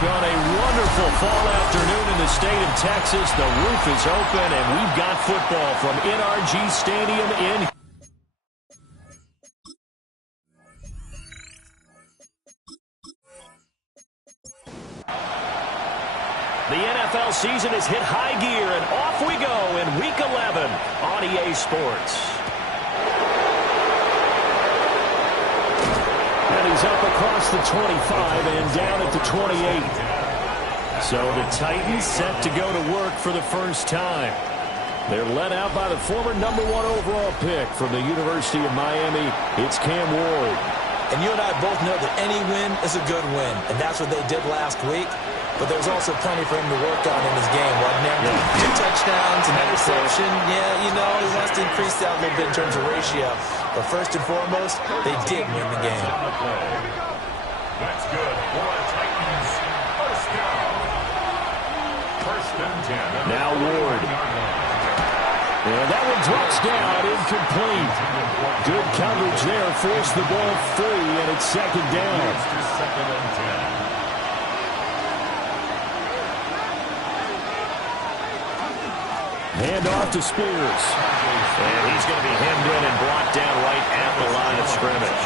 On a wonderful fall afternoon in the state of Texas, the roof is open, and we've got football from NRG Stadium in. The NFL season has hit high gear, and off we go in Week 11 on EA Sports. And he's up across the 25 and down at the 28. So the Titans set to go to work for the first time. They're led out by the former #1 overall pick from the University of Miami. It's Cam Ward. And you and I both know that any win is a good win, and that's what they did last week. But there's also plenty for him to work on in his game, wasn't there? Yeah. 2 touchdowns, an interception. Yeah, you know, he wants to increase that a little bit in terms of ratio. But first and foremost, they did win the game. That's good for Titans. First down. First and 10. Now Ward. And that one drops down, incomplete. Good coverage there, forced the ball free, and it's second down. Second and 10. Hand off to Spears. And he's going to be hemmed in and brought down right at the line of scrimmage.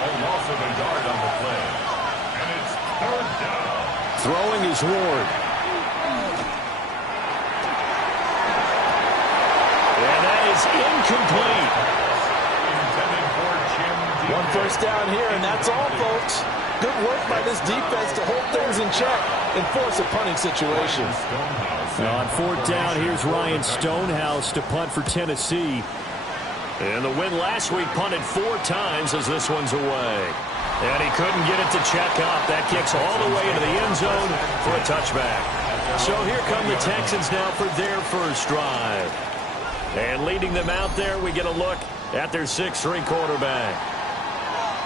A loss of a yard on the play. And it's third down. Throwing is Ward. And that is incomplete. One first down here, and that's all, folks. Good work by this defense to hold things in check and force a punting situation. On fourth down, here's Ryan Stonehouse to punt for Tennessee. And the win last week punted 4 times as this one's away. And he couldn't get it to check up. That kicks all the way into the end zone for a touchback. So here come the Texans now for their first drive. And leading them out there, we get a look at their 6'3" quarterback.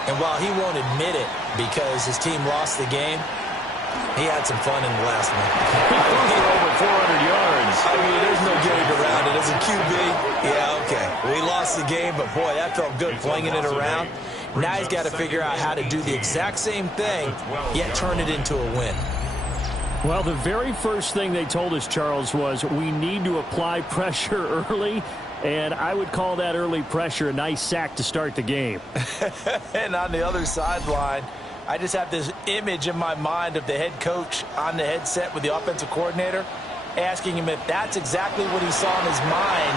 And while he won't admit it because his team lost the game, he had some fun in the last one. He threw for over 400 yards. I mean, there's no getting around it. As a QB, yeah, okay. We lost the game, but boy, that felt good flinging it around. Now he's got to figure out how to do the exact same thing, yet turn it into a win. Well, the very first thing they told us, Charles, was we need to apply pressure early, and I would call that early pressure a nice sack to start the game. And on the other sideline, I just have this image in my mind of the head coach on the headset with the offensive coordinator asking him if that's exactly what he saw in his mind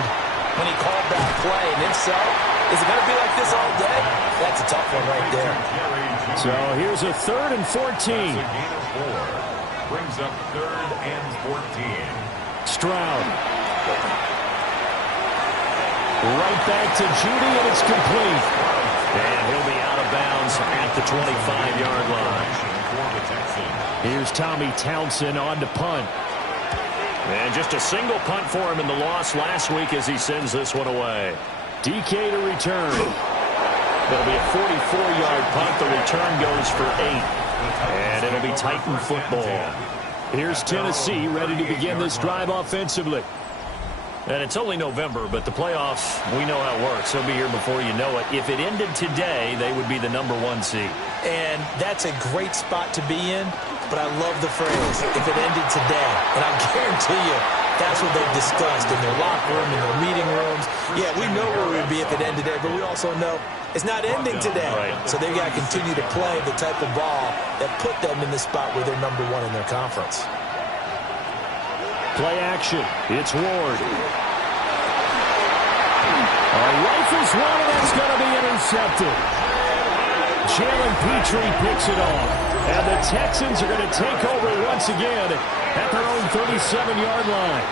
when he called that play. And if so, is it going to be like this all day? That's a tough one right there. So here's a 3rd and 14. Brings up 3rd and 14. Stroud. Right back to Judy, and it's complete. And he'll be out of bounds at the 25-yard line. Here's Tommy Townsend on to punt. And just a single punt for him in the loss last week as he sends this one away. DK to return. It'll be a 44-yard punt. The return goes for 8. And it'll be Titan football. Here's Tennessee ready to begin this drive offensively. And it's only November, but the playoffs, we know how it works. They'll be here before you know it. If it ended today, they would be the #1 seed. And that's a great spot to be in, but I love the phrase, if it ended today. And I guarantee you, that's what they've discussed in their locker room, in their meeting rooms. Yeah, we know where we would be if it ended today, but we also know it's not ending today. Right. So they've got to continue to play the type of ball that put them in the spot where they're #1 in their conference. Play action. It's Ward. Rifles one, and that's going to be intercepted. Jalen Petrie picks it off. And the Texans are going to take over once again at their own 37-yard line.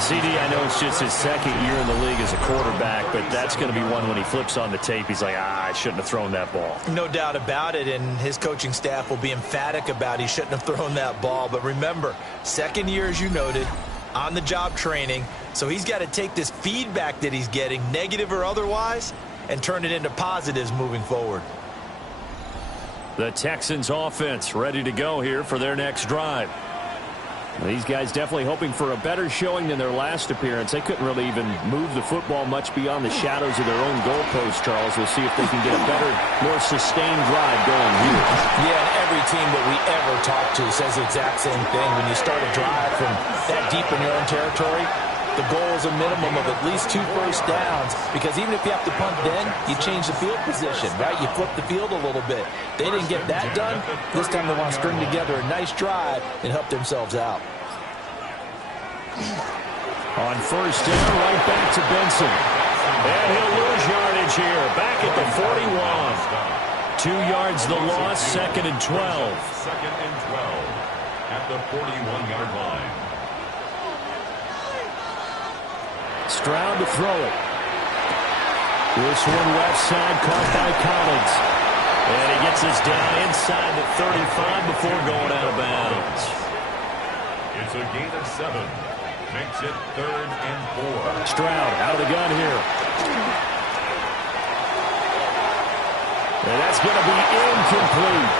CD, I know it's just his 2nd year in the league as a quarterback, but that's going to be one when he flips on the tape. He's like, I shouldn't have thrown that ball. No doubt about it, and his coaching staff will be emphatic about he shouldn't have thrown that ball. But remember, 2nd year, as you noted, on-the-job training. So he's got to take this feedback that he's getting, negative or otherwise, and turn it into positives moving forward. The Texans offense ready to go here for their next drive. These guys definitely hoping for a better showing than their last appearance. They couldn't really even move the football much beyond the shadows of their own goalpost, Charles. We'll see if they can get a better, more sustained drive going here. Yeah, and every team that we ever talk to says the exact same thing. When you start a drive from that deep in your own territory, the goal is a minimum of at least 2 first downs, because even if you have to punt then, you change the field position, right? You flip the field a little bit. They didn't get that done. This time they want to string together a nice drive and help themselves out. On first down, right back to Benson. And he'll lose yardage here. Back at the 41. 2 yards the loss, 2nd and 12. 2nd and 12 at the 41-yard line. Stroud to throw it. This one left side, caught by Collins. And he gets us down inside the 35 before going out of bounds. It's a gain of 7. Makes it 3rd and 4. Stroud out of the gun here. And that's going to be incomplete.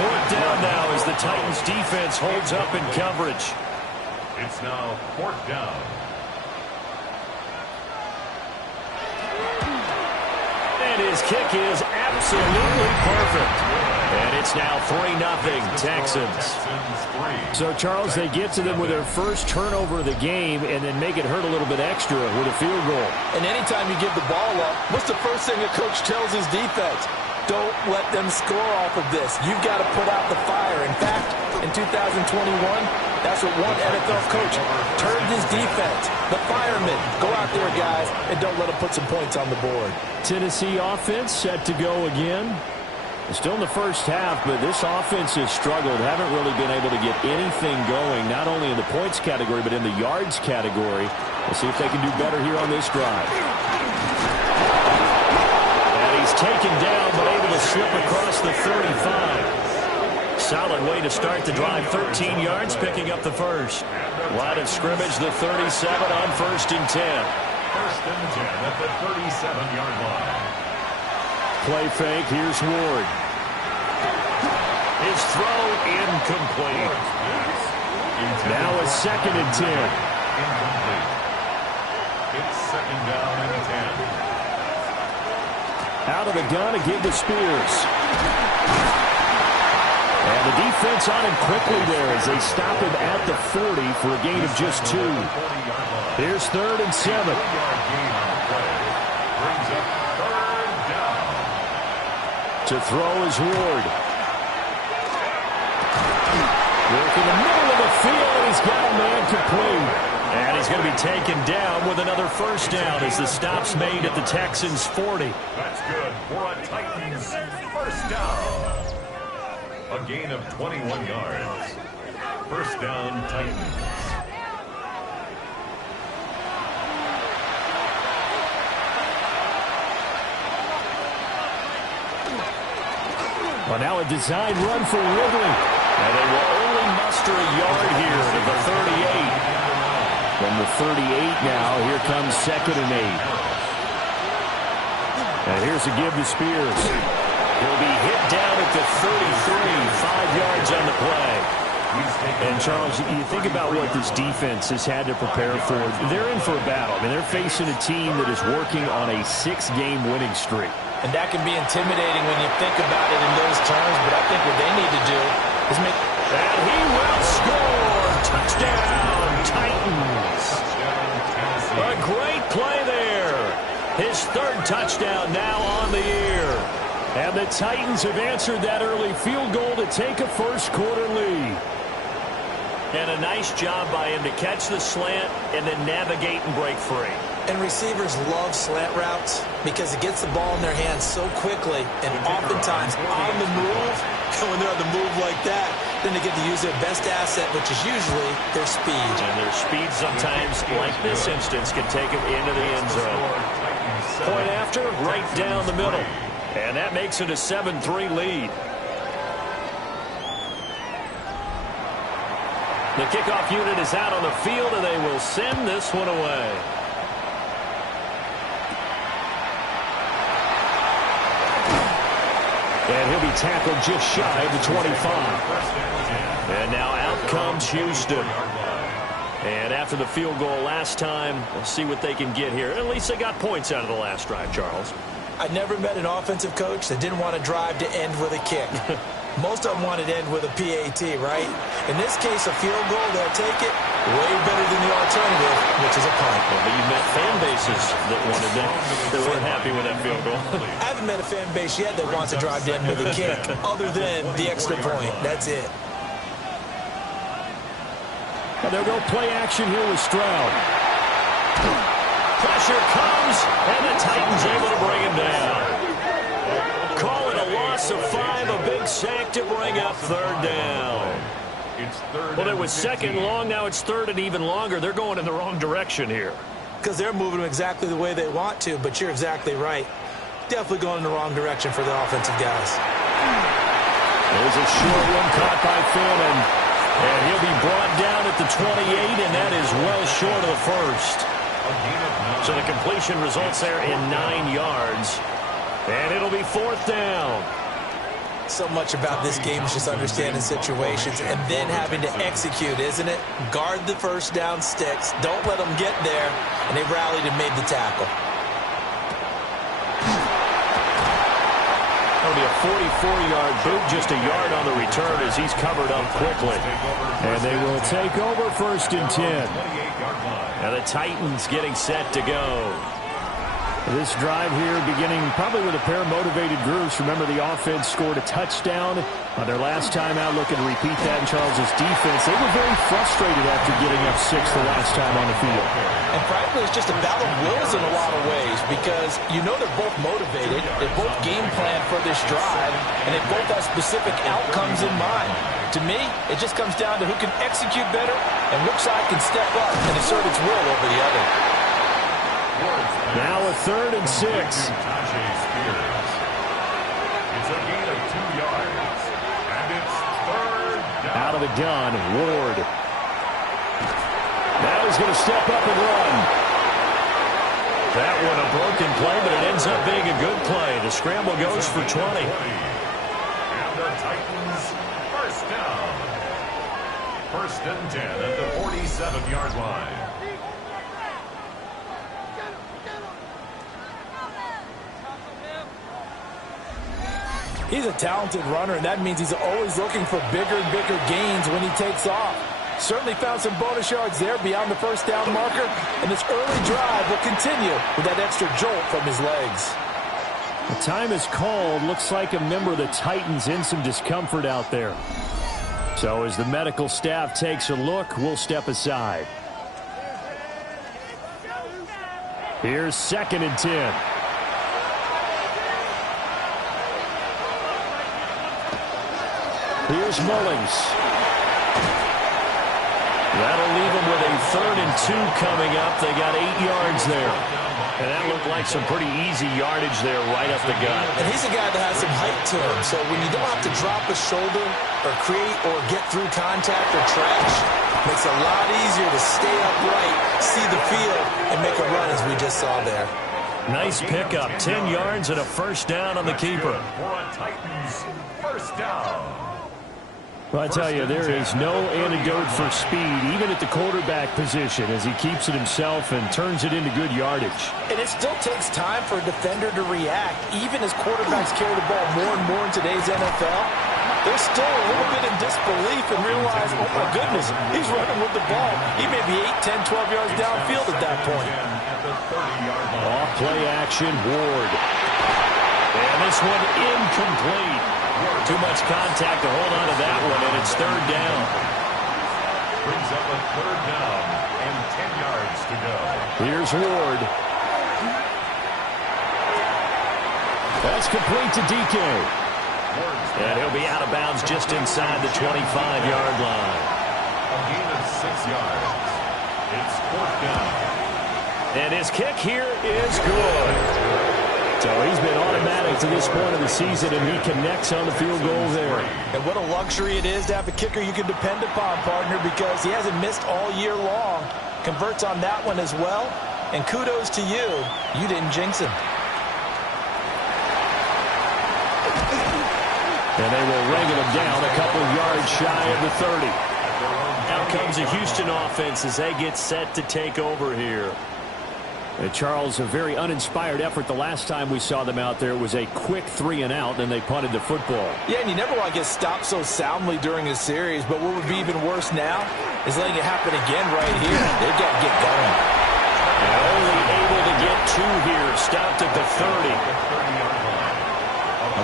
4th down now as the Titans defense holds up in coverage. It's now 4th down. And his kick is absolutely perfect. And it's now 3-0 Texans. So, Charles, they get to them with their first turnover of the game and then make it hurt a little bit extra with a field goal. And anytime you give the ball up, what's the first thing a coach tells his defense? Don't let them score off of this. You've got to put out the fire. In fact, in 2021, that's what one NFL coach turned his defense. The firemen. Go out there, guys, and don't let them put some points on the board. Tennessee offense set to go again. Still in the first half, but this offense has struggled. Haven't really been able to get anything going, not only in the points category, but in the yards category. We'll see if they can do better here on this drive. And he's taken down, but able to slip across the 35. Solid way to start the drive. 13 yards, picking up the first. Line of scrimmage, the 37 on 1st and 10. 1st and 10 at the 37-yard line. Play fake, here's Ward. His throw incomplete. Now it's 2nd and 10. Incomplete. It's 2nd down and 10. Out of the gun, a give to Spears. And the defense on him quickly there as they stop him at the 40 for a gain of just 2. Here's 3rd and 7. To throw is Ward. Work in the middle of the field, and he's got a man complete. And he's going to be taken down with another first down as the stop's made at the Texans' 40. That's good for a Titans first down. A gain of 21 yards. First down, Titans. Well, now a design run for Ridley. And they will only muster a yard here to the 38. From the 38 now, here comes 2nd and 8. And here's a give to Spears. He'll be hit down at the 33, 5 yards on the play. And, Charles, you think about what this defense has had to prepare for. They're in for a battle. I mean, they're facing a team that is working on a 6-game winning streak. And that can be intimidating when you think about it in those terms, but I think what they need to do is make... And he will score! Touchdown, Titans! A great play there. His 3rd touchdown now on the year. And the Titans have answered that early field goal to take a first-quarter lead. And a nice job by him to catch the slant and then navigate and break free. And receivers love slant routes because it gets the ball in their hands so quickly and oftentimes on the move. And when they're on the move like that, then they get to use their best asset, which is usually their speed. And their speed sometimes, like this instance, can take them into the end zone. Point after, right down the middle. And that makes it a 7-3 lead. The kickoff unit is out on the field, and they will send this one away. And he'll be tackled just shy of the 25. And now out comes Houston. And after the field goal last time, we'll see what they can get here. At least they got points out of the last drive, Charles. I never met an offensive coach that didn't want to drive to end with a kick. Most of them wanted to end with a PAT, right? In this case, a field goal, they'll take it way better than the alternative, which is a punt. Well, but you met fan bases that wanted that. They weren't happy with that field goal. I haven't met a fan base yet that wants to drive to end with a kick, other than the extra point. That's it. And they'll go play action here with Stroud. Pressure comes, and the Titans able to bring him down. Call it a loss of 5, a big sack to bring up third down. Well, it was second long, now it's third and even longer. They're going in the wrong direction here. Because they're moving exactly the way they want to, but you're exactly right. Definitely going in the wrong direction for the offensive guys. There's a short one caught by Foreman. And he'll be brought down at the 28, and that is well short of the first. So the completion results there in 9 yards. And it'll be fourth down. So much about this game is just understanding situations and then having to execute, isn't it? Guard the first down sticks. Don't let them get there. And they rallied and made the tackle. It'll be a 44-yard boot, just a yard on the return as he's covered up quickly. And they will take over first and 10. Now the Titans getting set to go. This drive here beginning probably with a pair of motivated groups. Remember, the offense scored a touchdown on their last time out, looking to repeat that in Charles's defense. They were very frustrated after getting up 6 the last time on the field. And frankly, it's just a battle of wills in a lot of ways because you know they're both motivated, they both game plan for this drive, and they both have specific outcomes in mind. To me, it just comes down to who can execute better and which side can step up and assert its will over the other. Now a third and 6. It's a gain of 2 yards. And it's third down. Out of the gun, Ward. Now he's going to step up and run. That one a broken play, but it ends up being a good play. The scramble goes for 20. And the Titans first down. First and 10 at the 47-yard line. He's a talented runner, and that means he's always looking for bigger and bigger gains when he takes off. Certainly found some bonus yards there beyond the first down marker, and this early drive will continue with that extra jolt from his legs. The time is called. Looks like a member of the Titans in some discomfort out there. So as the medical staff takes a look, we'll step aside. Here's second and 10. Here's Mullings. That'll leave them with a third and 2 coming up. They got 8 yards there. And that looked like some pretty easy yardage there right up the gut. And he's a guy that has some height to him, so when you don't have to drop a shoulder or create or get through contact or trash, it makes it a lot easier to stay upright, see the field, and make a run as we just saw there. Nice pickup, 10 yards and a first down on the keeper. For a Titans first down. Well, I tell you, there is no antidote for speed, even at the quarterback position, as he keeps it himself and turns it into good yardage. And it still takes time for a defender to react, even as quarterbacks carry the ball more and more in today's NFL. They're still a little bit in disbelief and realize, oh my goodness, he's running with the ball. He may be 8, 10, 12 yards downfield at that point. Off play action, Ward. And this one incomplete. Too much contact to hold on to that one, and it's third down. Brings up a third down and 10 yards to go. Here's Ward. That's complete to DK. And he'll be out of bounds just inside the 25-yard line. A gain of 6 yards. It's fourth down. And his kick here is good. So he's been automatic to this point of the season, and he connects on the field goal there. And what a luxury it is to have a kicker you can depend upon, partner, because he hasn't missed all year long. Converts on that one as well. And kudos to you. You didn't jinx him. And they will wrangle him down a couple of yards yards shy of the 30. Out comes the Houston offense as they get set to take over here. And Charles, a very uninspired effort the last time we saw them out there. It was a quick 3-and-out, and they punted the football. Yeah, and you never want to get stopped so soundly during a series, but what would be even worse now is letting it happen again right here. They've got to get going. And only able to get 2 here. Stopped at the 30.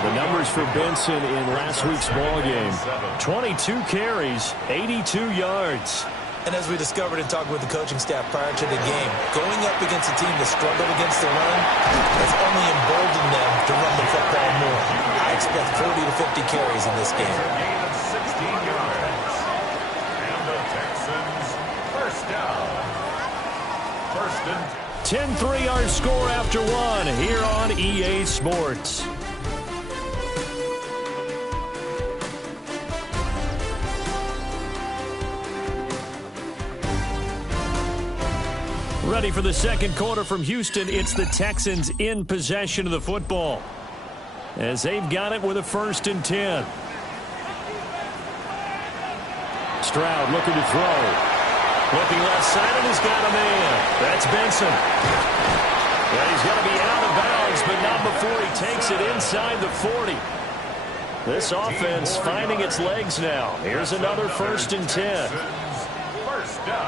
The numbers for Benson in last week's ball game: 22 carries, 82 yards. And as we discovered in talking with the coaching staff prior to the game, going up against a team that struggled against the run has only emboldened them to run the football more. I expect 40 to 50 carries in this game. Gain of 16 yards. And the Texans first down. First and 10-3 our score after 1 here on EA Sports. Ready for the second quarter from Houston. It's the Texans in possession of the football as they've got it with a 1st and 10. Stroud looking to throw. Looking left side, and he's got a man. That's Benson. And he's going to be out of bounds, but not before he takes it inside the 40. This offense finding its legs now. Here's another 1st and 10.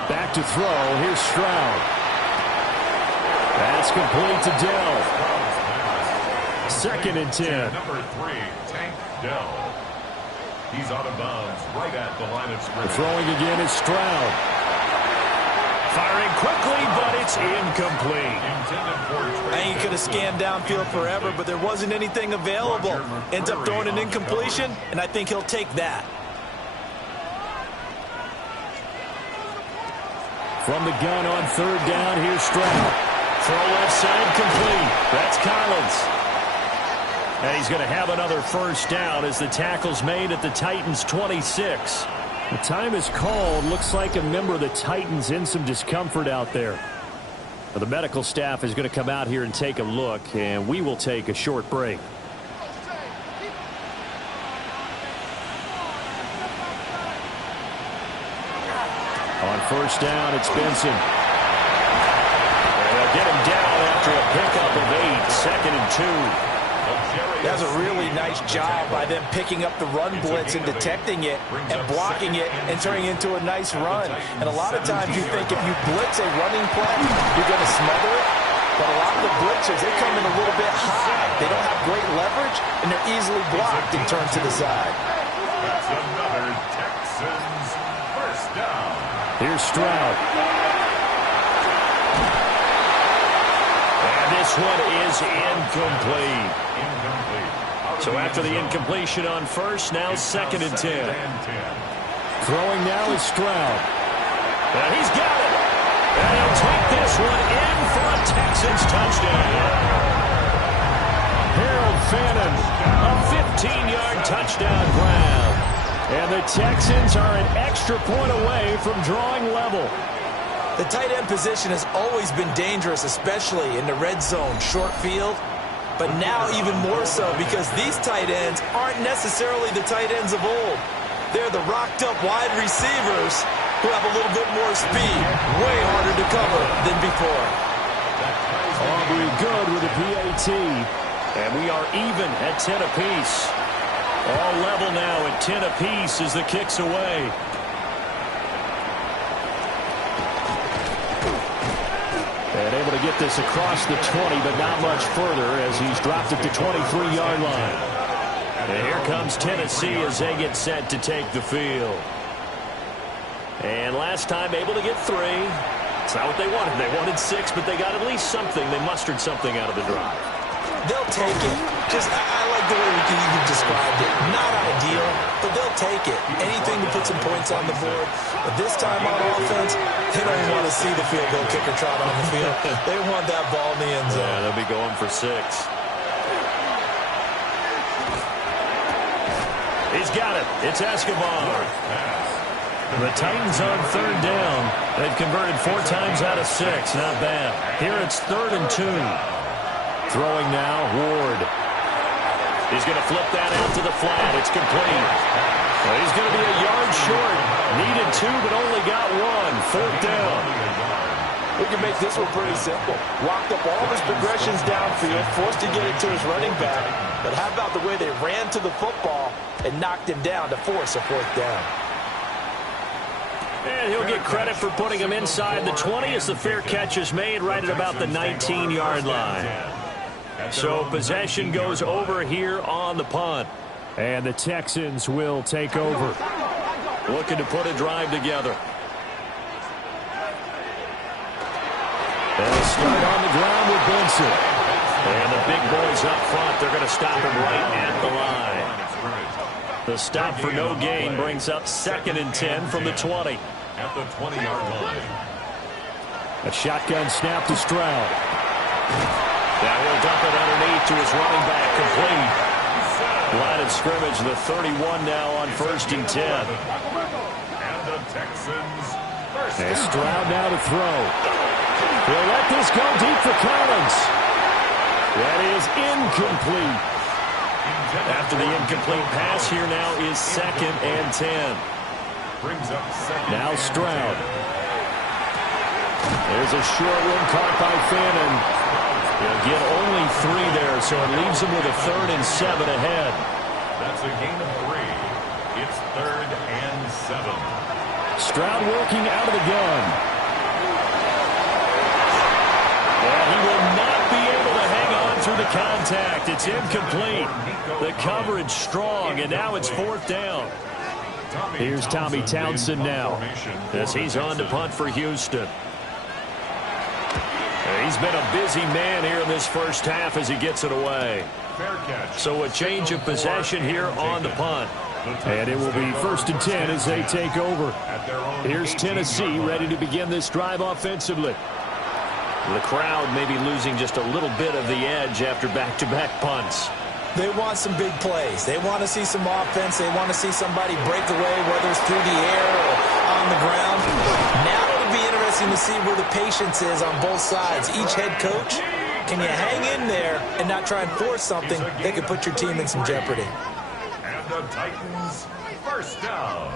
Back to throw. Here's Stroud. That's complete to Dell. 2nd and 10. Number 3, Tank Dell. He's out of bounds right at the line of scrimmage. Throwing again is Stroud. Firing quickly, but it's incomplete. I think he could have scanned downfield forever, but there wasn't anything available. Ends up throwing an incompletion, and I think he'll take that. From the gun on 3rd down, here's Stroud. Throw left side complete. That's Collins. And he's going to have another 1st down as the tackle's made at the Titans' 26. The time is called. Looks like a member of the Titans in some discomfort out there. Well, the medical staff is going to come out here and take a look, and we will take a short break. On 1st down, it's Benson. They'll get him down after a pickup of 8. 2nd and 2. That's a really nice job by them picking up the run blitz and detecting it and blocking it and turning it into a nice run. And a lot of times you think if you blitz a running play, you're going to smother it. But a lot of the blitzers, they come in a little bit high. They don't have great leverage, and they're easily blocked and turned to the side. That's another Texans 1st down. Here's Stroud. And this one is incomplete. So after the incompletion on 1st, now 2nd and 10. Throwing now is Stroud. And he's got it. And he'll take this one in for a Texans touchdown. Harold Fannin, a 15-yard touchdown grab. And the Texans are an extra point away from drawing level. The tight end position has always been dangerous, especially in the red zone, short field. But now even more so because these tight ends aren't necessarily the tight ends of old. They're the rocked-up wide receivers who have a little bit more speed, way harder to cover than before. Aubrey good with a PAT. And we are even at 10 apiece. All level now at 10 apiece as the kick's away. And able to get this across the 20, but not much further as he's dropped it to 23-yard line. And here comes Tennessee as they get set to take the field. And last time able to get 3. It's not what they wanted. They wanted 6, but they got at least something. They mustered something out of the drive. They'll take it. I like the way you described it. Not ideal, but they'll take it. Anything to put some points on the board. But this time on offense, they don't even want to see the field goal kicker trot on the field. They want that ball in the end zone. Yeah, they'll be going for 6. He's got it. It's Escobar. The Titans on 3rd down. They've converted 4 times out of 6. Not bad. Here it's 3rd and 2. Throwing now, Ward. He's going to flip that out to the flat. It's complete. Well, he's going to be a short. Needed 2, but only got 1. 4th down. We can make this one pretty simple. Locked up all of his progressions downfield, forced to get it to his running back. But how about the way they ran to the football and knocked him down to force a 4th down? And he'll get credit for putting him inside the 20 as the fair catch is made right at about the 19-yard line. So possession goes over here on the punt. And the Texans will take over. Looking to put a drive together. They'll start on the ground with Benson. And the big boys up front, they're going to stop him right at the line. The stop for no gain brings up 2nd and 10 from the 20. At the 20-yard line. A shotgun snap to Stroud. Now he'll dump it underneath to his running back, complete. Line of scrimmage, the 31 now on 1st and 10. And the Texans first And down. Stroud now to throw. He'll let this go deep for Collins. That is incomplete. After the incomplete pass, here now is 2nd and 10. Brings up 2nd. Now Stroud. There's a short one caught by Fannin. He'll get only 3 there, so it leaves him with a 3rd and 7 ahead. That's a gain of 3. It's 3rd and 7. Stroud working out of the gun. And he will not be able to hang on through the contact. It's incomplete. The coverage strong, and now it's 4th down. Here's Tommy Townsend now as he's on to punt for Houston. He's been a busy man here in this first half as he gets it away. So a change of possession here on the punt. And it will be 1st and 10 as they take over. Here's Tennessee ready to begin this drive offensively. The crowd may be losing just a little bit of the edge after back-to-back punts. They want some big plays. They want to see some offense. They want to see somebody break away, whether it's through the air or on the ground. Now it'll be interesting to see where the patience is on both sides. Each head coach, can you hang in there and not try and force something that could put your team in some jeopardy? And the Titans first down.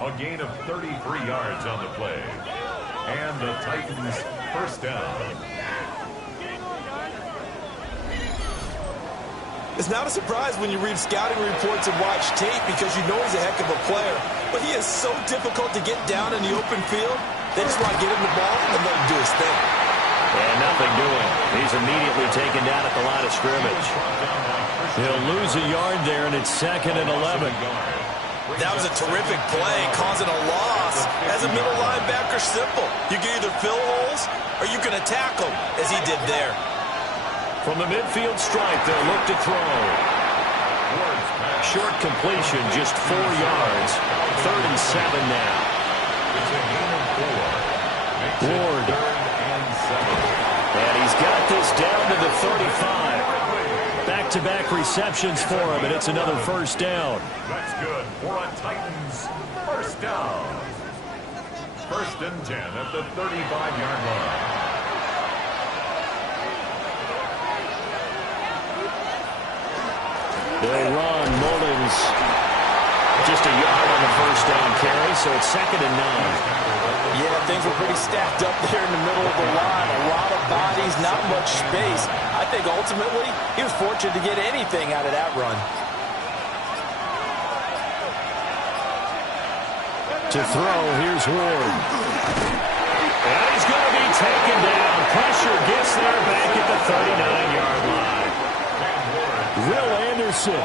A gain of 33 yards on the play. And the Titans first down. It's not a surprise when you read scouting reports and watch tape because you know he's a heck of a player. But he is so difficult to get down in the open field. They just want to get him the ball and let him do his thing. And nothing doing. He's immediately taken down at the line of scrimmage. He'll lose a yard there, and it's 2nd and 11. That was a terrific play, causing a loss. As a middle linebacker, simple. You can either fill holes or you can attack them, as he did there. From the midfield stripe, they'll look to throw. Short completion, just 4 yards. 3rd and 7 now. It's a gain of 4. Ward. 3rd and 7. And he's got this down to the 35. Back-to-back receptions for him, and it's another 1st down. That's good for a Titans first down. 1st and 10 at the 35-yard line. They'll run. Mullins just a yard on the 1st down carry, so it's 2nd and 9. Yeah, things were pretty stacked up there in the middle of the line. A lot of bodies, not much space. I think ultimately he was fortunate to get anything out of that run. To throw, here's Ward. And he's going to be taken down. Pressure gets there back at the 39-yard line. Will Anderson,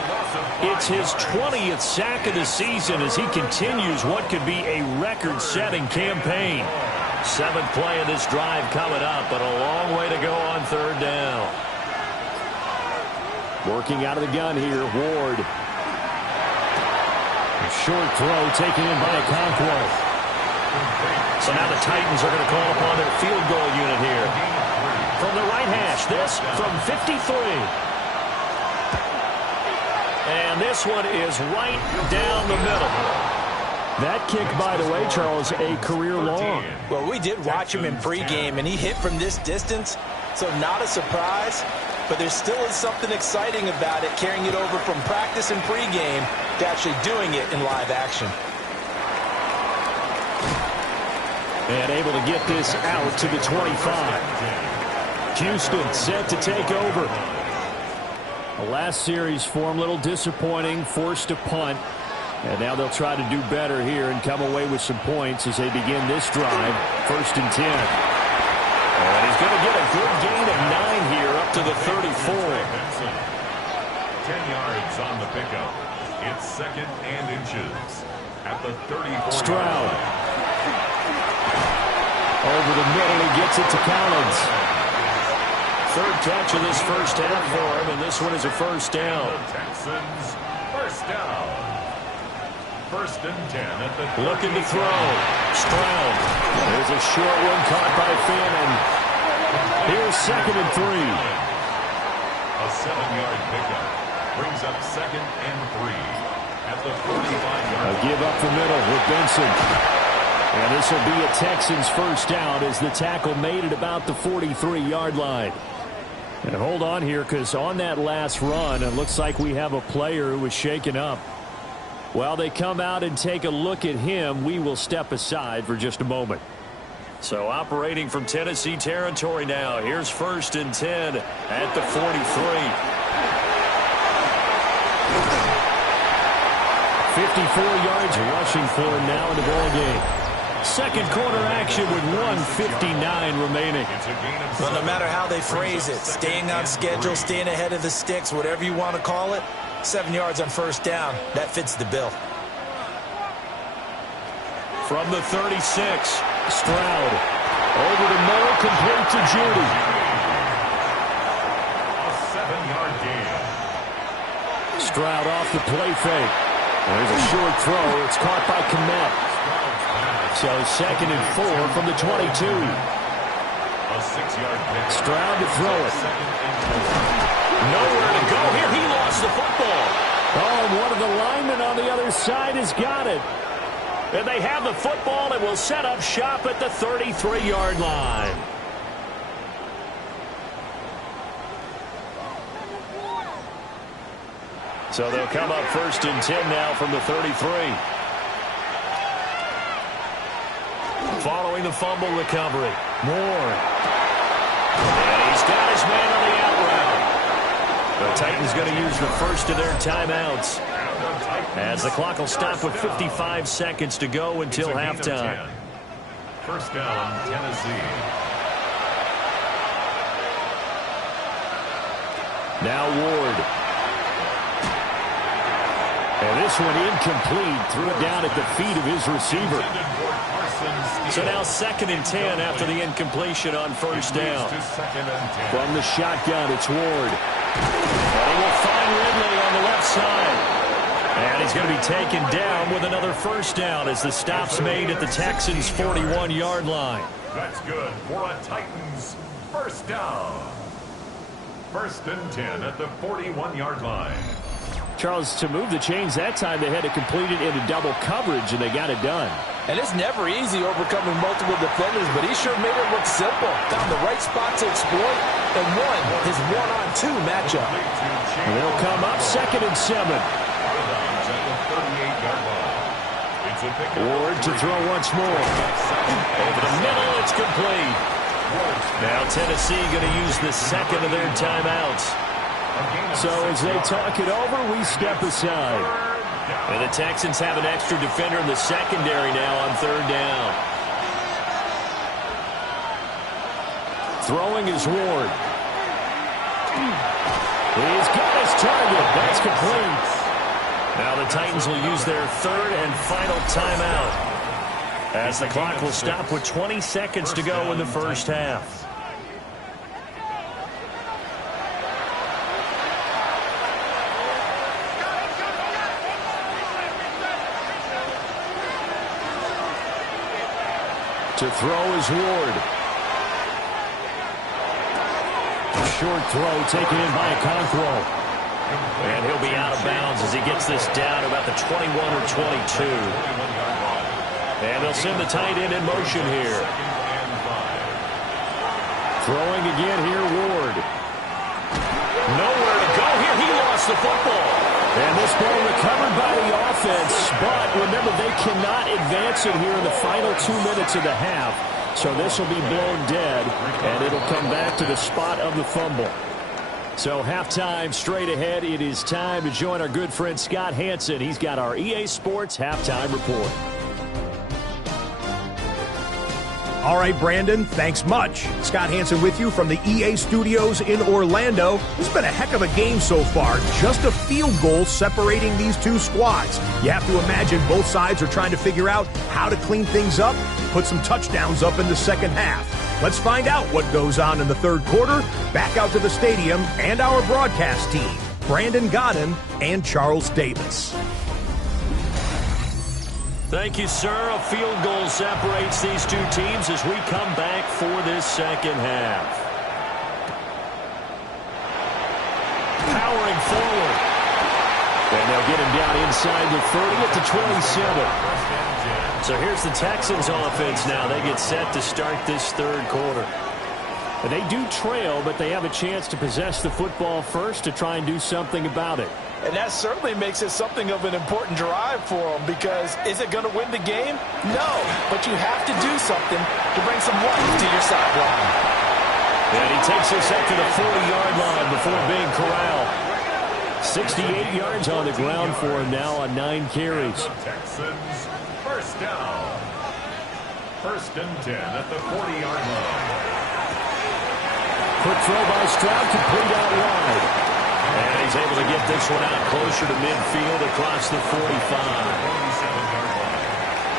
it's his 20th sack of the season as he continues what could be a record-setting campaign. 7th play of this drive coming up, but a long way to go on 3rd down. Working out of the gun here, Ward. A short throw taken in by Okonkwo. So now the Titans are going to call upon their field goal unit here. From the right hash, this from 53. And this one is right down the middle. That kick, by the way, Charles, a career long. Well, we did watch him in pregame, and he hit from this distance, so not a surprise. But there still is something exciting about it, carrying it over from practice and pregame to actually doing it in live action. And able to get this out to the 25. Houston set to take over. The last series for him, a little disappointing, forced to punt. And now they'll try to do better here and come away with some points as they begin this drive. 1st and 10. And he's going to get a good gain of 9 here up to the 34. 10 yards on the pickup. It's 2nd and inches at the 34. Stroud. Over the middle, he gets it to Collins. 3rd catch of this first half for him, and this one is a first down. The Texans, first down. 1st and 10 at the 30. Looking to throw. Stroud. There's a short one caught by Fannin. Here's 2nd and 3. A 7-yard pickup brings up 2nd and 3 at the 45-yard. A give up the middle with Benson. And this will be a Texans first down as the tackle made it about the 43-yard line. And hold on here, because on that last run, it looks like we have a player who was shaken up. While they come out and take a look at him, we will step aside for just a moment. So operating from Tennessee territory now. Here's 1st and 10 at the 43. 54 yards rushing for him now in the ball game. Second quarter action with 1:59 remaining. Well, no matter how they phrase it, staying on schedule, staying ahead of the sticks, whatever you want to call it, 7 yards on first down, that fits the bill. From the 36, Stroud. Over the middle, complete to Judy. A 7-yard gain. Stroud off the play fake. There's a short throw. It's caught by Kmet. So 2nd and 4 from the 22. A 6-yard pick. Stroud to throw it. Nowhere to go here. He lost the football. Oh, and one of the linemen on the other side has got it. And they have the football and will set up shop at the 33-yard line. So they'll come up 1st and 10 now from the 33. Following the fumble recovery. Moore. And he's got his man on the out route. The Titans going to use the first of their timeouts, as the clock will stop with 55 seconds to go until halftime. First down, Tennessee. Now Ward. And this one incomplete. Threw it down at the feet of his receiver. So now 2nd and 10 after the incompletion on first down. From the shotgun, it's Ward. And he will find Ridley on the left side. And he's going to be taken down with another first down as the stop's made at the Texans' 41-yard line. That's good for a Titans first down. 1st and 10 at the 41-yard line. Charles, to move the chains that time, they had to complete it into double coverage, and they got it done. And it's never easy overcoming multiple defenders, but he sure made it look simple. Found the right spot to exploit and won his one-on-two matchup. And they'll come up 2nd and 7. Ward to throw once more. Over the middle, it's complete. Now Tennessee going to use the 2nd of their timeouts. So as they talk it over, we step aside. And the Texans have an extra defender in the secondary now on 3rd down. Throwing is Ward. He's got his target. That's complete. Now the Titans will use their 3rd and final timeout, as the clock will stop with 20 seconds to go in the first half. To throw is Ward. Short throw taken in by Okonkwo. And he'll be out of bounds as he gets this down about the 21 or 22. And they'll send the tight end in motion here. Throwing again here, Ward. Nowhere to go here. He lost the football. And this ball recovered by the offense, but remember, they cannot advance it here in the final 2 minutes of the half. So this will be blown dead, and it'll come back to the spot of the fumble. So halftime straight ahead. It is time to join our good friend Scott Hanson. He's got our EA Sports Halftime Report. All right, Brandon, thanks much. Scott Hanson with you from the EA Studios in Orlando. This has been a heck of a game so far. Just a field goal separating these two squads. You have to imagine both sides are trying to figure out how to clean things up, put some touchdowns up in the second half. Let's find out what goes on in the third quarter. Back out to the stadium and our broadcast team, Brandon Godden and Charles Davis. Thank you, sir. A field goal separates these two teams as we come back for this second half. Powering forward. And they'll get him down inside the 30 at the 27. So here's the Texans offense now. They get set to start this third quarter. And they do trail, but they have a chance to possess the football first to try and do something about it. And that certainly makes it something of an important drive for them, because is it going to win the game? No, but you have to do something to bring some life to your sideline. And he takes us up to the 40-yard line before being corralled. 68 yards on the ground for him now on 9 carries. Texans, first down. First and 10 at the 40-yard line. Quick throw by Stroud, complete out wide. And he's able to get this one out closer to midfield across the 45.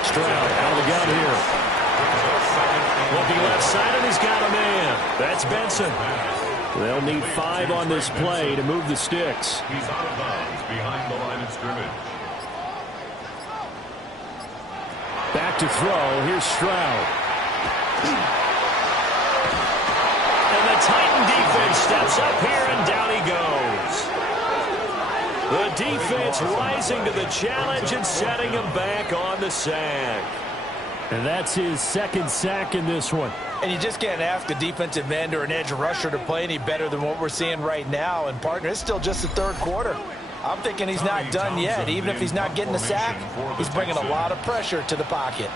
Stroud out of the gun here. Looking left side, and he's got a man. That's Benson. They'll need 5 on this play to move the sticks. He's out of bounds behind the line of scrimmage. Back to throw. Here's Stroud. And the Titan defense steps up here, and down he goes. The defense rising to the challenge and setting him back on the sack. And that's his second sack in this one. And you just can't ask a defensive end or an edge rusher to play any better than what we're seeing right now. And, partner, it's still just the third quarter. I'm thinking he's not done yet. Even if he's not getting a sack, he's bringing a lot of pressure to the pocket.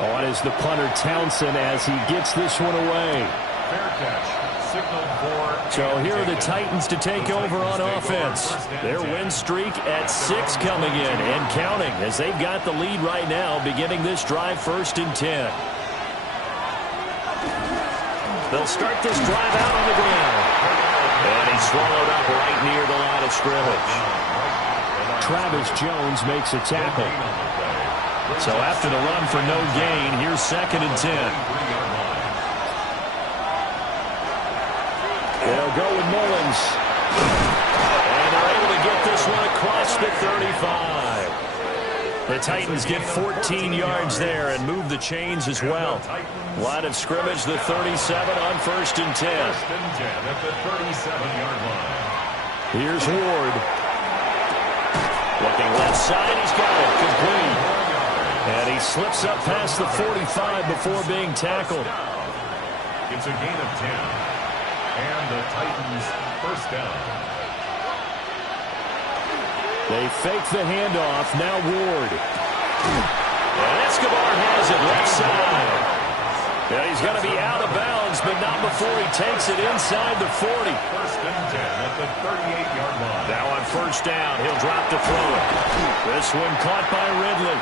On is the punter Townsend as he gets this one away. Fair catch. Signaled for. So here are the Titans to take over on offense. Their win streak at 6 coming in and counting as they've got the lead right now, beginning this drive first and 10. They'll start this drive out on the ground. And he's swallowed up right near the line of scrimmage. Travis Jones makes a tackle. So after the run for no gain, here's second and 10. They'll go with Mullins. And they're able to get this one across the 35. The Titans get 14 yards there and move the chains as well. Line of scrimmage, the 37 on first and 10. First and 10 at the 37-yard line. Here's Ward. Looking left side, he's got it. Complete. And he slips up past the 45 before being tackled. It's a gain of 10. And the Titans first down. They fake the handoff. Now Ward. And Escobar has it left side. And he's going to be out of bounds, but not before he takes it inside the 40. First and 10 at the 38-yard line. Now on first down, he'll drop to throw it. This one caught by Ridley.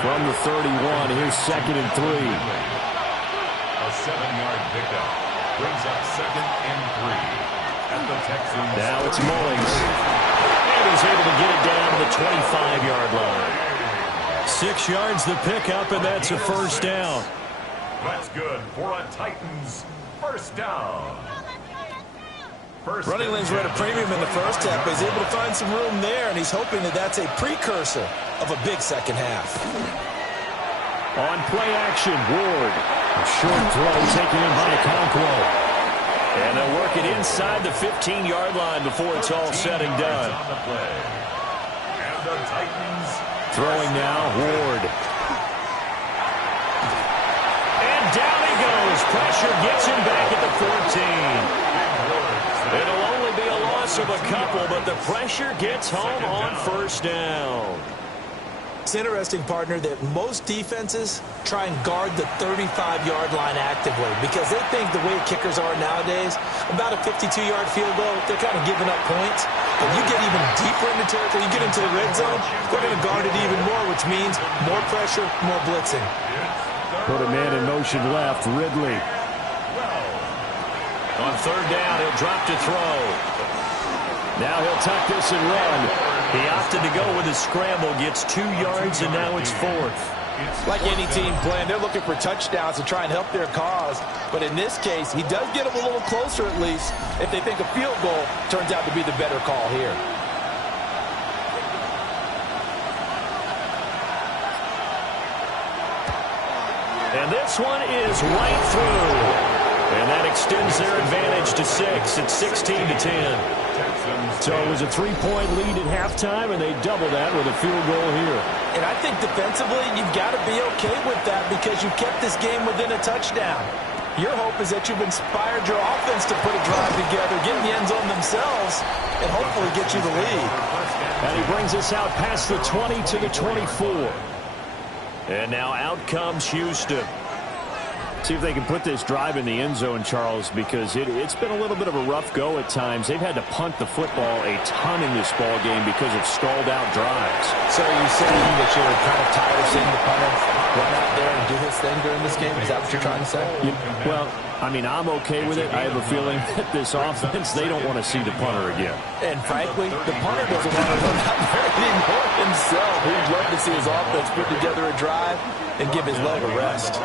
From the 31, here's second and 3. A 7-yard pickup brings up second and 3. And the Texans. Now it's Mullins. And he's able to get it down to the 25-yard line. 6 yards the pickup, and that's a first down. That's good for a Titans first down. Running lanes were at a premium in the first half, but he's able to find some room there, and he's hoping that that's a precursor of a big second half. On play action, Ward. A short throw taken in by Okonkwo. And they'll work it inside the 15-yard line before it's all said and done. And the Titans throwing now, Ward. And down he goes. Pressure gets him back at the 14. It'll only be a loss of a couple, but the pressure gets home on first down. It's interesting, partner, that most defenses try and guard the 35-yard line actively because they think the way kickers are nowadays, about a 52-yard field goal, they're kind of giving up points. But you get even deeper into territory, you get into the red zone, they're going to guard it even more, which means more pressure, more blitzing. Put a man in motion left, Ridley. On third down, he'll drop to throw. Now he'll tuck this and run. He opted to go with his scramble, gets 2 yards, and now it's 4th. Like any team playing, they're looking for touchdowns to try and help their cause. But in this case, he does get them a little closer at least if they think a field goal turns out to be the better call here. And this one is right through. And that extends their advantage to 6. It's 16-10. So it was a 3-point lead at halftime, and they double that with a field goal here. And I think defensively, you've got to be okay with that because you kept this game within a touchdown. Your hope is that you've inspired your offense to put a drive together, get in the end zone themselves, and hopefully get you the lead. And he brings us out past the 20 to the 24. And now out comes Houston. See if they can put this drive in the end zone, Charles, because it's been a little bit of a rough go at times. They've had to punt the football a ton in this ball game because of stalled-out drives. So are you saying that you're kind of tired of seeing the punter run out there and do his thing during this game? Is that what you're trying to say? Well, I mean, I'm okay with it. I have a feeling that this offense, they don't want to see the punter again. And frankly, the punter doesn't want to run out there anymore himself. He'd love to see his offense put together a drive and give his leg a rest.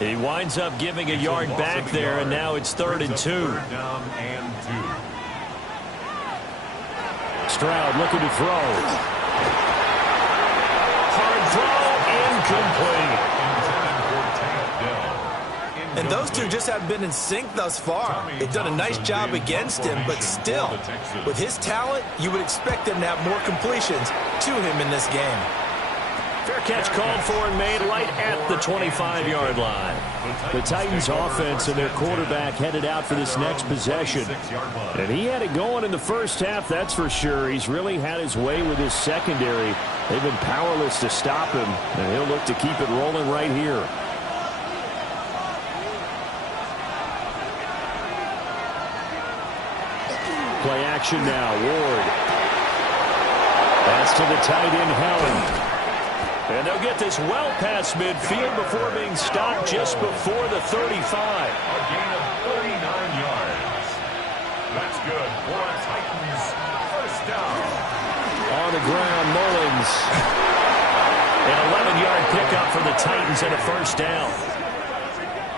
He winds up giving a yard back there, and now it's 3rd and 2. Stroud looking to throw. Hard throw, incomplete. And those two just haven't been in sync thus far. They've done a nice job against him, but still, with his talent, you would expect them to have more completions to him in this game. Fair catch called for and made right at the 25-yard line. The Titans offense and their quarterback headed out for this next possession. And he had it going in the first half, that's for sure. He's really had his way with his secondary. They've been powerless to stop him, and he'll look to keep it rolling right here. Play action now, Ward. That's to the tight end, Helen. And they'll get this well past midfield before being stopped just before the 35. A gain of 39 yards. That's good for a Titans first down. On the ground, Mullins. An 11-yard pickup for the Titans and a first down.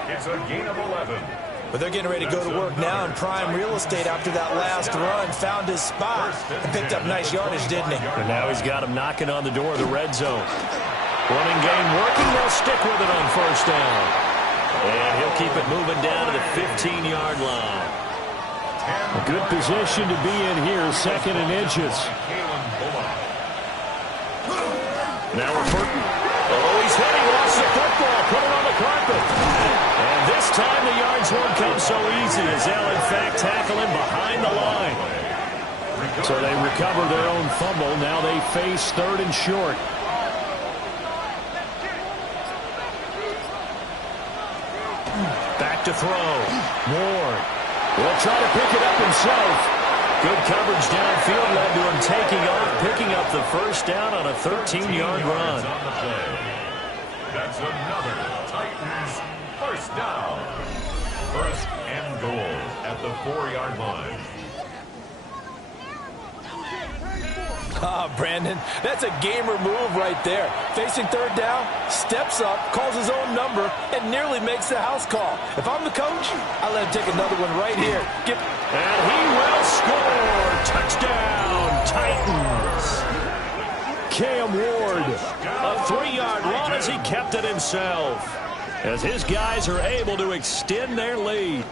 It's a gain of 11. But they're getting ready to go to work now in prime real estate after that last run. Found his spot and picked up nice yardage, didn't he? And now he's got him knocking on the door of the red zone. Running game working. They'll stick with it on first down. And he'll keep it moving down to the 15-yard line. A good position to be in here, 2nd and inches. Now we're putting. Oh, he's hit. He lost the football. Put it on the carpet. And this time the yards won't come so easy as they'll, in fact, tackle him behind the line. So they recover their own fumble. Now they face 3rd and short. Back to throw. Ward will try to pick it up himself. Good coverage downfield led to him taking off, picking up the first down on a 13-yard run. That's another Titans first down. 1st and goal at the 4-yard line. Ah, Brandon, that's a gamer move right there. Facing 3rd down, steps up, calls his own number, and nearly makes the house call. If I'm the coach, I let him take another one right here. And he will score. Touchdown, Titans. Cam Ward, a 3-yard run as he kept it himself. As his guys are able to extend their lead.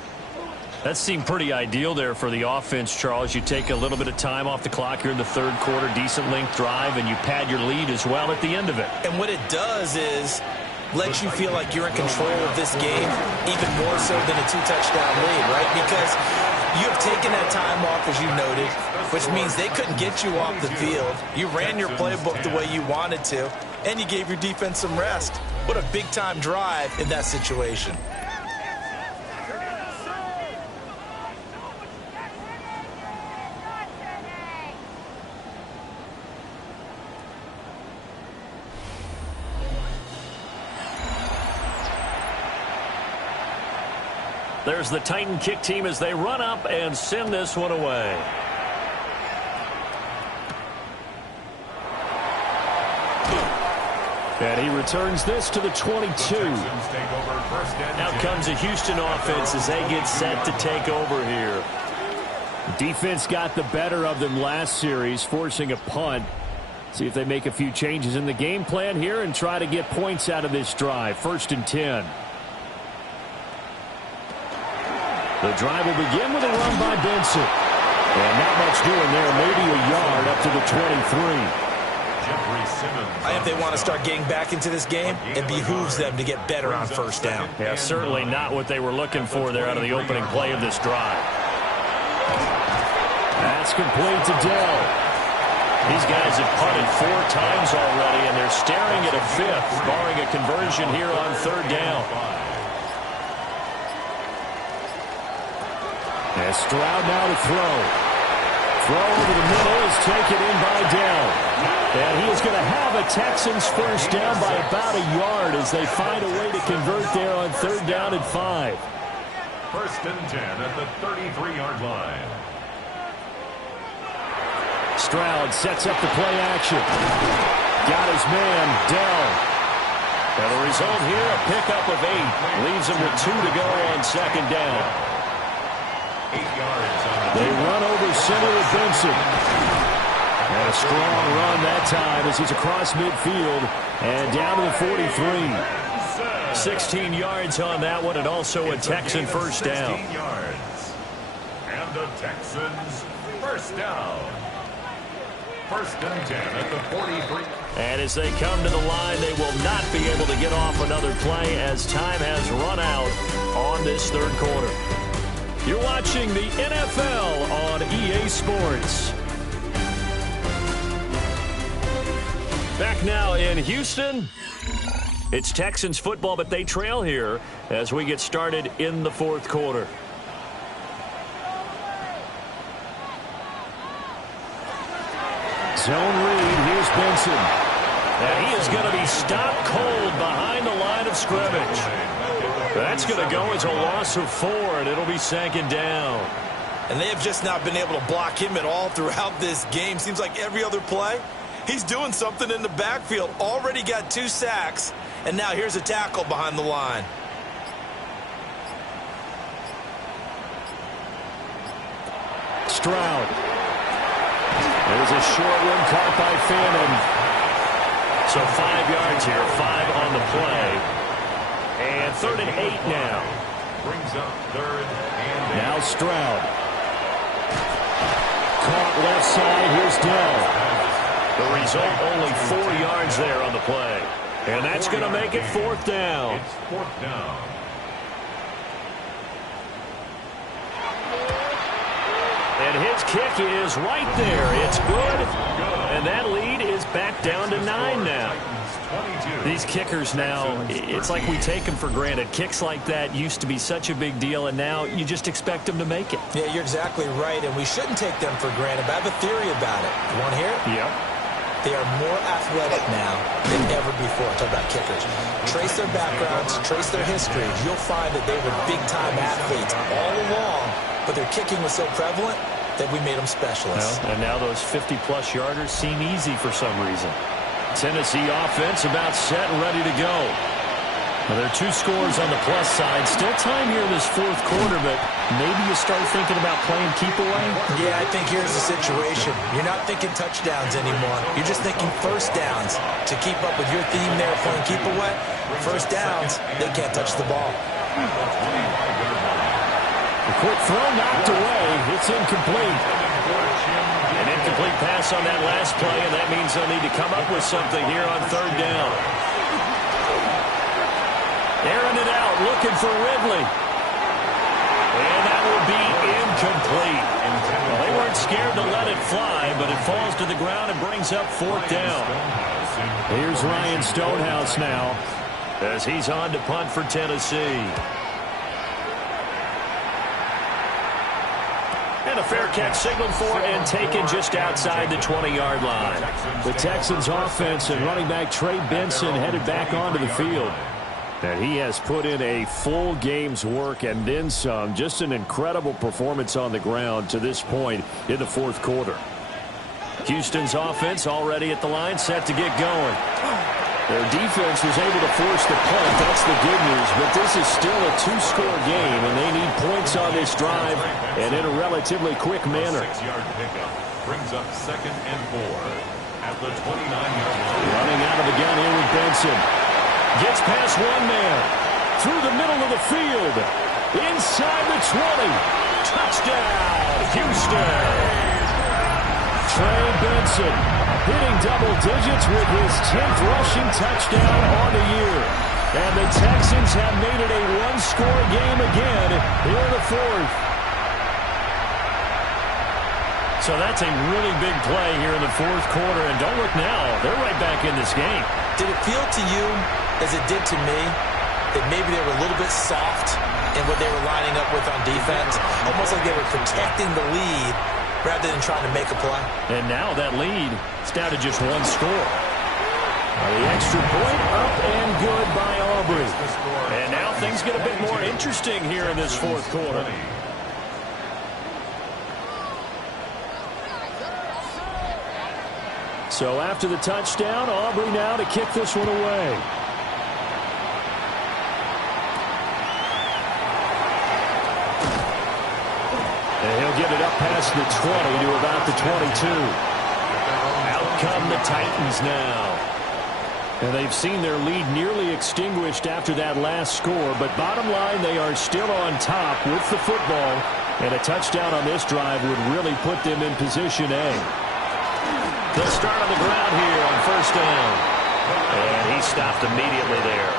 That seemed pretty ideal there for the offense, Charles. You take a little bit of time off the clock here in the 3rd quarter, decent length drive, and you pad your lead as well at the end of it. And what it does is let you feel like you're in control of this game, even more so than a 2-touchdown lead, right? Because You have taken that time off, as you noted, which means they couldn't get you off the field. You ran your playbook the way you wanted to, and you gave your defense some rest. What a big-time drive in that situation. There's the Titan kick team as they run up and send this one away. And he returns this to the 22. Out comes a Houston offense as they get set to take over here. Defense got the better of them last series, forcing a punt. See if they make a few changes in the game plan here and try to get points out of this drive. 1st and 10. The drive will begin with a run by Benson. And not much doing there, maybe a yard up to the 23. If they want to start getting back into this game, it behooves them to get better on 1st down. Yeah, certainly not what they were looking for there out of the opening play of this drive. That's complete to Dell. These guys have punted 4 times already, and they're staring at a 5th, barring a conversion here on 3rd down. And Stroud now to throw. Throw over the middle is taken in by Dell. And he is going to have a Texans 1st down by about a yard as they find a way to convert there on 3rd down and 5. 1st and 10 at the 33-yard line. Stroud sets up the play action. Got his man, Dell. And the result here, a pickup of 8. Leaves him with 2 to go on 2nd down. 8 yards. They run over center with Benson. And a strong run that time as he's across midfield and down to the 43. 16 yards on that one, and also a Texan 1st down. 16 yards. And the Texans 1st down. 1st and 10 at the 43. And as they come to the line, they will not be able to get off another play as time has run out on this 3rd quarter. You're watching the NFL on EA Sports. Back now in Houston. It's Texans football, but they trail here as we get started in the 4th quarter. Zone read. Here's Benson. And he is going to be stopped cold behind the line of scrimmage. That's going to go as a loss of 4, and it'll be 2nd down. And they have just not been able to block him at all throughout this game. Seems like every other play, he's doing something in the backfield. Already got 2 sacks, and now here's a tackle behind the line. Stroud. There's a short one caught by Fannin. So 5 yards here, 5 on the play. And 3rd and 8 now. Brings up 3rd and 8. Now Stroud. Caught left side. Here's Dell. The result, only 4 yards there on the play. And that's going to make it 4th down. It's 4th down. And his kick is right there. It's good. And that lead is back down to 9 now. These kickers now, it's like we take them for granted. Kicks like that used to be such a big deal, and now you just expect them to make it. Yeah, you're exactly right, and we shouldn't take them for granted. But I have a theory about it. You want to hear it? Yep. They are more athletic now than ever before. Talk about kickers. Trace their backgrounds, trace their histories. You'll find that they were big-time athletes all along, but their kicking was so prevalent that we made them specialists. Well, and now those 50-plus yarders seem easy for some reason. Tennessee offense about set and ready to go. Well, there are 2 scores on the plus side. Still time here in this 4th quarter, but maybe you start thinking about playing keep away? Yeah, I think here's the situation. You're not thinking touchdowns anymore. You're just thinking 1st downs. To keep up with your theme there, playing keep away, 1st downs, they can't touch the ball. A quick throw knocked away. It's incomplete. An incomplete pass on that last play, and that means they'll need to come up with something here on 3rd down. Airing it out, looking for Ridley. And that will be incomplete. Well, they weren't scared to let it fly, but it falls to the ground and brings up fourth down. Here's Ryan Stonehouse now as he's on to punt for Tennessee. And a fair catch signaled for and taken just outside the 20-yard line. The Texans offense and running back Trey Benson headed back onto the field. And he has put in a full game's work and then some. Just an incredible performance on the ground to this point in the fourth quarter. Houston's offense already at the line, set to get going. Their defense was able to force the punt. That's the good news. But this is still a two-score game, and they need points on this drive and in a relatively quick manner. 6-yard pickup brings up 2nd and 4 at the 29-yard line. Running out of the gun here with Benson. Gets past one man. Through the middle of the field. Inside the 20. Touchdown, Houston. Trey Benson hitting double digits with his 10th rushing touchdown on the year. And the Texans have made it a one-score game again here in the fourth. So that's a really big play here in the fourth quarter. And don't look now, they're right back in this game. Did it feel to you, as it did to me, that maybe they were a little bit soft in what they were lining up with on defense? Almost like they were protecting the lead rather than trying to make a play. And now that lead is down to just one score. The extra point up and good by Aubrey. And now things get a bit more interesting here in this fourth quarter. So after the touchdown, Aubrey now to kick this one away. And he'll get it up past the 20 to about the 22. Out come the Titans now. And they've seen their lead nearly extinguished after that last score. But bottom line, they are still on top with the football. And a touchdown on this drive would really put them in position A. They'll start on the ground here on first down. And he stopped immediately there.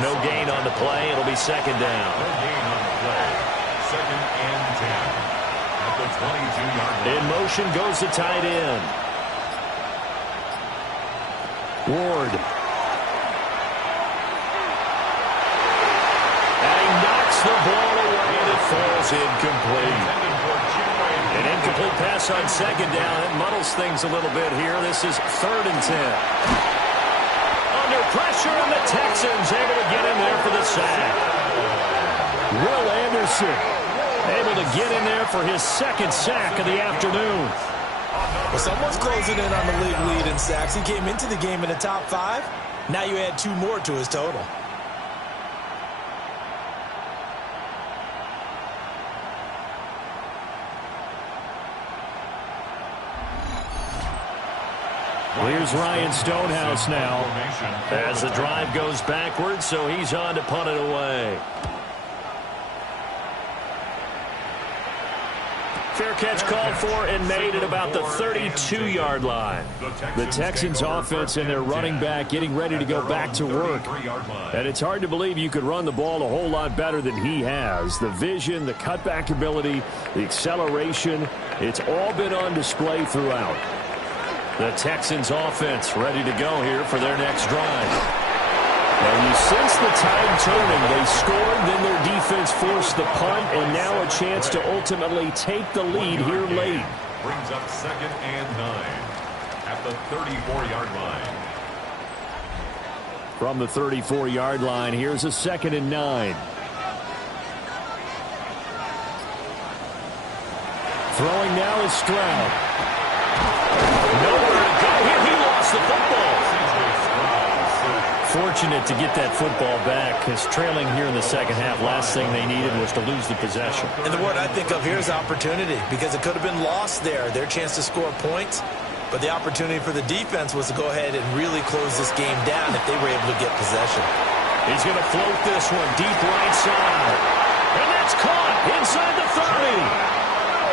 No gain on the play. It'll be second down. No gain on the play. 2nd and 10 at the 22-yard line. In motion goes the tight end. Ward. And he knocks the ball away and it falls incomplete. An incomplete pass on second down. It muddles things a little bit here. This is 3rd and 10. Under pressure, and the Texans able to get in there for the sack. Will Anderson able to get in there for his 2nd sack of the afternoon. Well, someone's closing in on the league lead in sacks. He came into the game in the top 5. Now you add 2 more to his total. Here's Ryan Stonehouse now as the drive goes backwards, so he's on to punt it away. Fair catch called for and made at about the 32-yard line. The Texans offense and their running back getting ready to go back to work. And it's hard to believe you could run the ball a whole lot better than he has. The vision, the cutback ability, the acceleration, it's all been on display throughout. The Texans offense ready to go here for their next drive. And you sense the tide turning. They scored, then their defense forced the punt, and now a chance to ultimately take the lead here late. Brings up 2nd and 9 at the 34-yard line. From the 34-yard line, here's a 2nd and 9. Throwing now is Stroud. Nowhere to go here. He lost the football. Fortunate to get that football back, because trailing here in the second half, last thing they needed was to lose the possession. And the word I think of here is opportunity, because it could have been lost there, their chance to score points. But the opportunity for the defense was to go ahead and really close this game down if they were able to get possession. He's going to float this one deep right side. And that's caught inside the 30.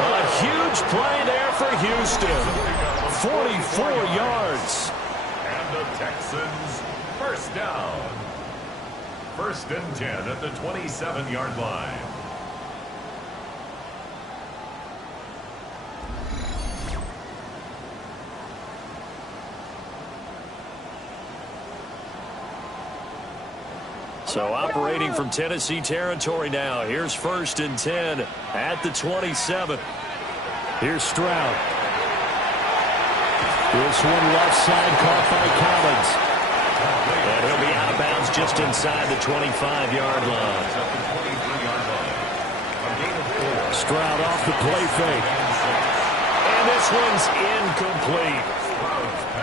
A huge play there for Houston. 44 yards. And the Texans first down. First and 10 at the 27-yard line. So operating from Tennessee territory now. Here's first and 10 at the 27. Here's Stroud. This one left side caught by Collins. And he'll be out of bounds just inside the 25-yard line. Stroud off the play fake. And this one's incomplete.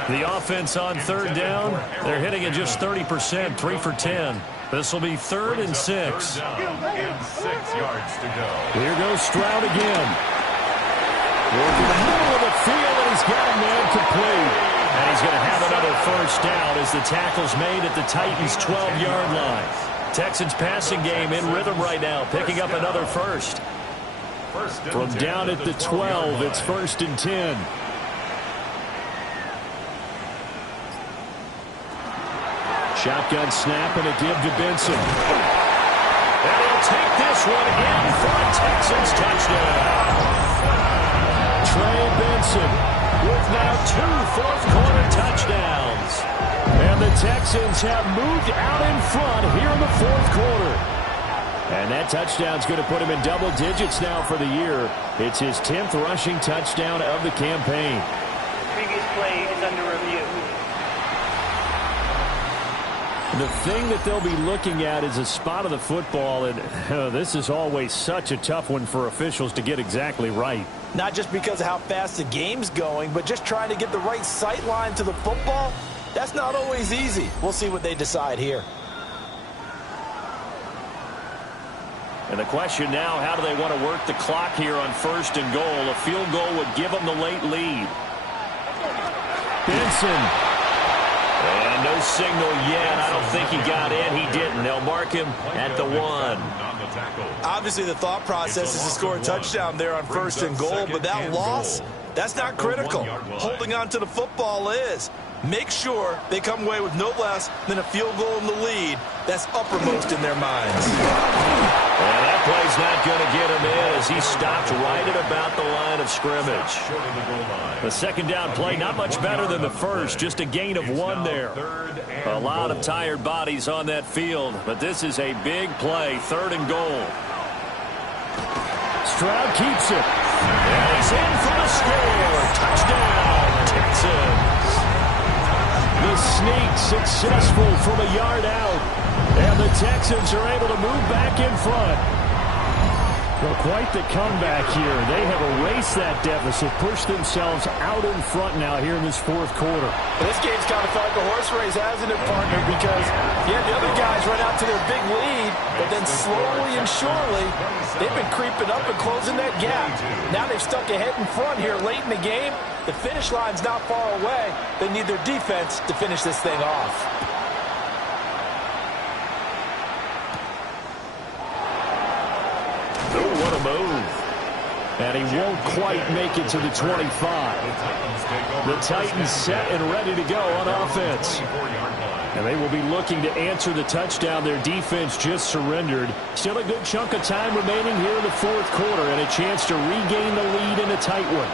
The offense on third down, they're hitting it just 30%, 3 for 10. This will be 3rd and 6. And 6 yards to go. Here goes Stroud again. Working the middle of the field, and he's got a man complete. And he's going to have another first down as the tackle's made at the Titans' 12-yard line. Texans passing game in rhythm right now, picking up another first. From down at the 12, it's 1st and 10. Shotgun snap and a give to Benson. And he'll take this one in for a Texans touchdown. Trey Benson with now 2 fourth-quarter touchdowns. And the Texans have moved out in front here in the 4th quarter. And that touchdown's going to put him in double digits now for the year. It's his 10th rushing touchdown of the campaign. Previous play is under review. The thing that they'll be looking at is a spot of the football, and this is always such a tough one for officials to get exactly right. Not just because of how fast the game's going, but just trying to get the right sight line to the football. That's not always easy. We'll see what they decide here. And the question now, how do they want to work the clock here on 1st and goal? A field goal would give them the late lead. Benson. And no signal yet. I don't think he got in. He didn't. They'll mark him at the 1. Obviously, the thought process is to score a touchdown there on 1st and goal, but that loss, that's not critical. Holding on to the football is. Make sure they come away with no less than a field goal in the lead. That's uppermost in their minds. And that play's not going to get him in as he stopped right at about the line of scrimmage. The second down play, not much better than the first, just a gain of 1 there. A lot of tired bodies on that field, but this is a big play, 3rd and goal. Stroud keeps it. And he's in for the score. Touchdown, Texans. The sneak successful from a yard out. And the Texans are able to move back in front. Well, quite the comeback here. They have erased that deficit, pushed themselves out in front now here in this 4th quarter. This game's kind of felt like a horse race, hasn't it, partner? Because, yeah, the other guys run out to their big lead, but then slowly and surely, they've been creeping up and closing that gap. Now they've stuck ahead in front here late in the game. The finish line's not far away. They need their defense to finish this thing off. What a move. And he won't quite make it to the 25. The Titans set and ready to go on offense. And they will be looking to answer the touchdown their defense just surrendered. Still a good chunk of time remaining here in the 4th quarter and a chance to regain the lead in a tight one.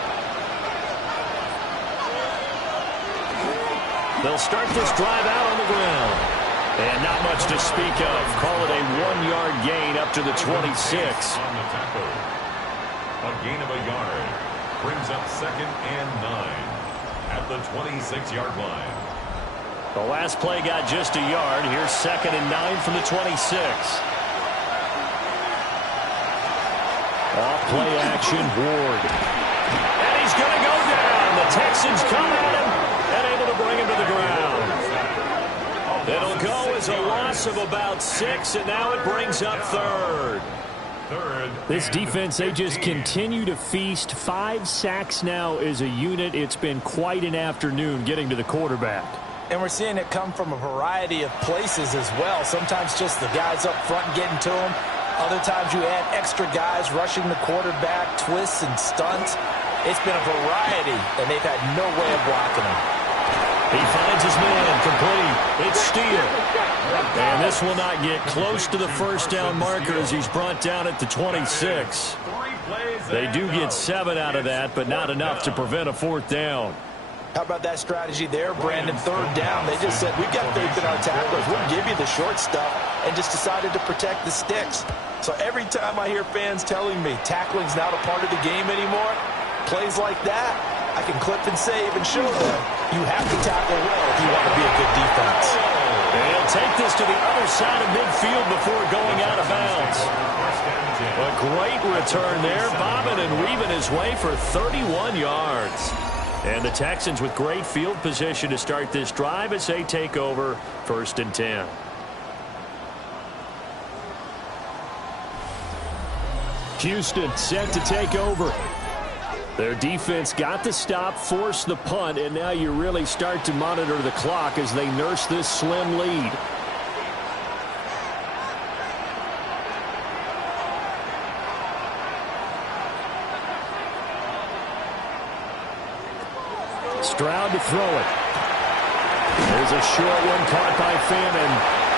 They'll start this drive out on the ground. And not much to speak of. Call it a 1-yard gain up to the 26. A gain of a yard brings up 2nd and 9 at the 26-yard line. The last play got just a yard. Here's 2nd and 9 from the 26. Off play action, Ward. And he's going to go down. The Texans come at him and able to bring him to the ground. It'll go as a loss of about 6, and now it brings up 3rd. This defense, they just continue to feast. 5 sacks now as a unit. It's been quite an afternoon getting to the quarterback. And we're seeing it come from a variety of places as well. Sometimes just the guys up front getting to him. Other times you add extra guys rushing the quarterback, twists and stunts. It's been a variety, and they've had no way of blocking him. He finds his man complete. It's Steele. And this this will not get close to the first down marker as he's brought down at the 26. They do get 7 out of that, but not enough to prevent a fourth down. How about that strategy there, Brandon? Third down, they just said, we've got faith in our tacklers. We'll give you the short stuff, and just decided to protect the sticks. So every time I hear fans telling me tackling's not a part of the game anymore, plays like that, I can clip and save and show them you have to tackle well if you want to be a good defense. And he'll take this to the other side of midfield before going out of bounds. A great return there, bobbing and weaving his way for 31 yards. And the Texans with great field position to start this drive as they take over 1st and 10. Houston set to take over. Their defense got the stop, forced the punt, and now you really start to monitor the clock as they nurse this slim lead. Stroud to throw it. There's a short one caught by Fannin.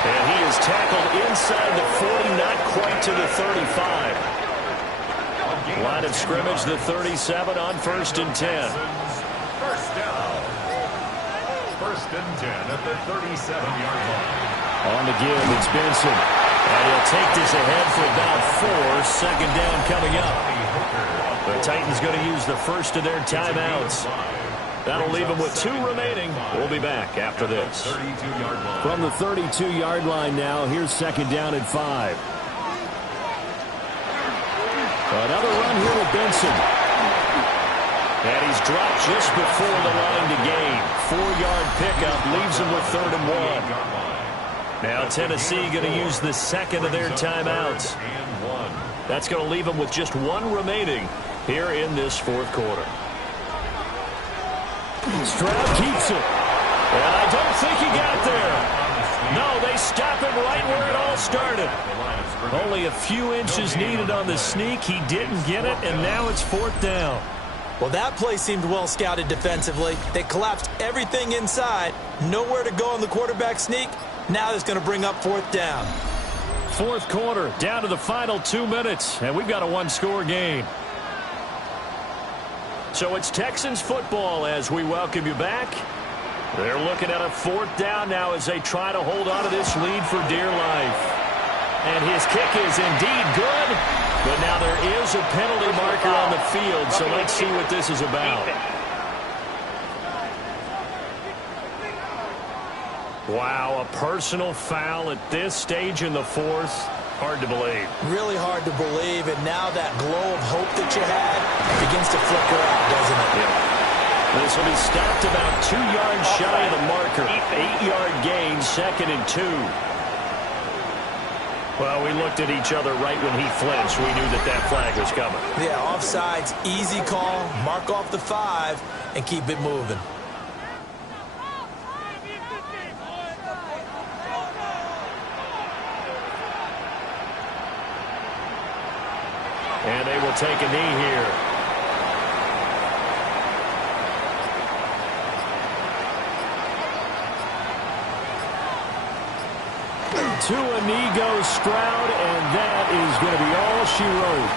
And he is tackled inside the 40, not quite to the 35. Line of scrimmage, the 37 on 1st and 10. First down. 1st and 10 at the 37-yard line. On the give, it's Benson. And he'll take this ahead for about 4. 2nd down coming up. The Titans going to use the first of their timeouts. That'll leave them with 2 remaining. We'll be back after this. From the 32-yard line now, here's 2nd down at 5. Another run here with Benson. And he's dropped just before the line to gain. 4-yard pickup leaves him with 3rd and 1. Now Tennessee going to use the second of their timeouts. That's going to leave them with just 1 remaining here in this 4th quarter. Stroud keeps it. And I don't think he got there. No, they stop him right where it all started. Only a few inches needed on the sneak. He didn't get it, and now it's 4th down. Well, that play seemed well scouted defensively. They collapsed everything inside. Nowhere to go on the quarterback sneak. Now it's going to bring up 4th down. 4th quarter, down to the final 2 minutes, and we've got a 1-score game. So it's Texans football as we welcome you back. They're looking at a 4th down now as they try to hold on to this lead for dear life. And his kick is indeed good, but now there is a penalty marker on the field, so let's see what this is about. Wow, a personal foul at this stage in the 4th. Hard to believe. Really hard to believe, and now that glow of hope that you had begins to flicker out, doesn't it? Yeah. This will be stopped about 2 yards shy of the marker. 8-yard gain, 2nd and 2. Well, we looked at each other right when he flinched. We knew that that flag was coming. Yeah, offsides, easy call, mark off the 5, and keep it moving. And they will take a knee here. To a knee goes Stroud, and that is going to be all she wrote.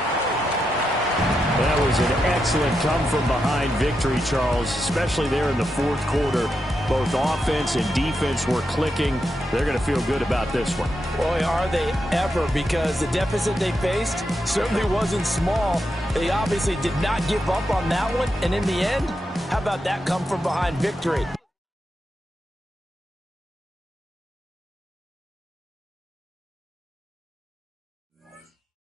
That was an excellent come-from-behind victory, Charles, especially there in the 4th quarter. Both offense and defense were clicking. They're going to feel good about this one. Boy, are they ever, because the deficit they faced certainly wasn't small. They obviously did not give up on that one, and in the end, how about that come-from-behind victory?